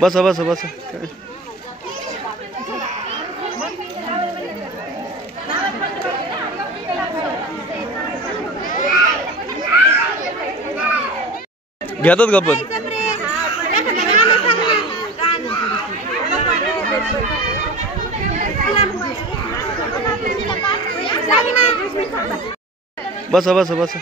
बस बस बस घेतात का पण बस बस बस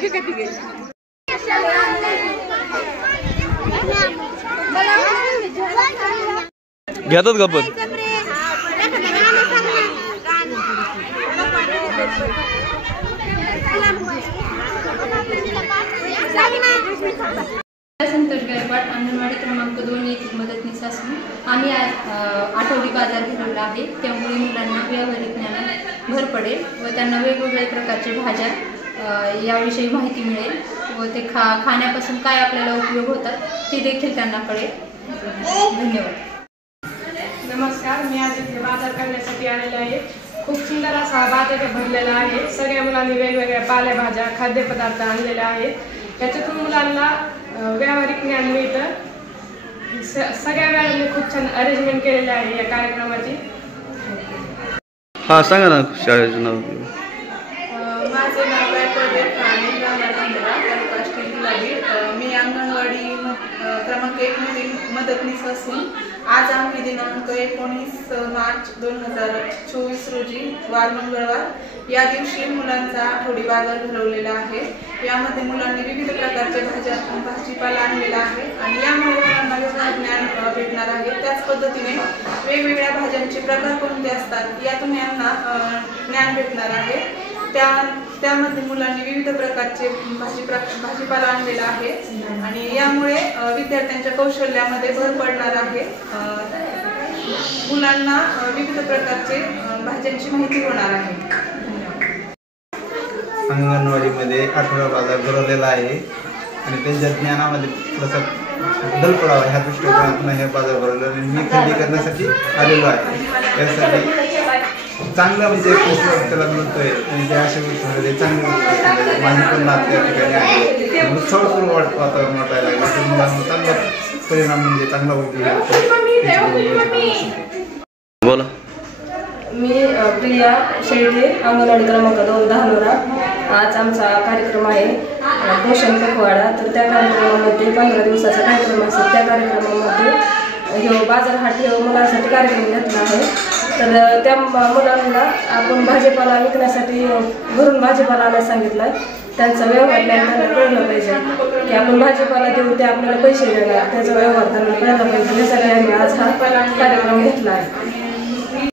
किती घेतात का पण? संतोष गायकवाड, अंगणवाडी क्रमांक 2 येथील मदतनीस असून आम्ही आज आठवडी बाजार भरवला आहे. त्यामुळे मुलांना व्यावहारिक ज्ञानात भर पडेल व त्यांना वेगवेगळ्या प्रकारच्या भाज्या याविषयी माहिती मिळेल व ते खाण्यापासून काय आपल्याला उपयोग होतात ते देखील त्यांना कळेल. धन्यवाद. नमस्कार, मी आज इथे बाजार करण्यासाठी आलेले आहे. खूप सुंदर असा हा बाजार भरलेला आहे. सगळ्या मुलांनी वेगवेगळ्या पालेभाज्या खाद्यपदार्थ आणलेले आहेत. त्याच्यातून मुलांना व्यावहारिक ज्ञान मिळतं. सगळ्या मॅडमने खूप छान अरेंजमेंट केलेले आहे या कार्यक्रमाची. हा सांगा ना शाळेचं नाव. माझे नाव मी अंगणवाडी क्रमांक 1 मधील मदतनीस असून आज आम्ही दिनांक 19 मार्च 2024 रोजी वार मंगळवार या दिवशी मुलांचा आठवडी बाजार भरवलेला आहे. यामध्ये मुलांनी विविध प्रकारच्या भाजीपाला आणलेला आहे आणि यामुळे मुलांना व्यवहार ज्ञान भेटणार आहे. त्याच पद्धतीने वेगवेगळ्या भाज्यांचे प्रकार कोणते असतात यातून यांना ज्ञान भेटणार आहे. त्यामध्ये मुलांनी विविध प्रकारचे भाजीपाला आणलेला आहे आणि यामुळे विद्यार्थ्यांच्या कौशल्यामध्ये भर पडणार आहे. मुलांना विविध प्रकारचे भाज्यांची माहिती होणार आहे. अंगणवाडीमध्ये आठवडा बाजार भरवलेला आहे आणि त्यांच्या ज्ञानामध्ये थोडासा बदल पडावा ह्या दृष्टिकोनातून हे बाजार भरवलं आणि मी खरेदी करण्यासाठी आलेलो आहे. यासाठी चांगलं म्हणजे त्याला मिळतोय आणि त्या अशा गोष्टीमध्ये चांगली माझी पण नात त्या ठिकाणी आहे. उत्सवपूर्ण वातावरण वाटायला लागलं तर मुलांना चांगला परिणाम म्हणजे चांगला बोला. मी प्रिया शेळके, अंगणवाडी क्रमांक 2 धानोरा. आज आमचा कार्यक्रम आहे पोषण पखवाडा. तर त्या कार्यक्रमामध्ये 15 दिवसाचा कार्यक्रम असेल. त्या कार्यक्रमामध्ये बाजार हाट मुलांसाठी कार्यक्रम घेतला आहे. तर त्या मुलांना आपण भाजीपाला विकण्यासाठी घरून भाजीपाला आणायला सांगितलं आहे. त्यांचा व्यवहार त्यांना कळलं पाहिजे की आपण भाजीपाला देऊ ते आपल्याला पैसे देणार, त्याचा व्यवहार त्यांना कळला पाहिजे. यासाठी आम्ही आज हा कार्यक्रम घेतला आहे.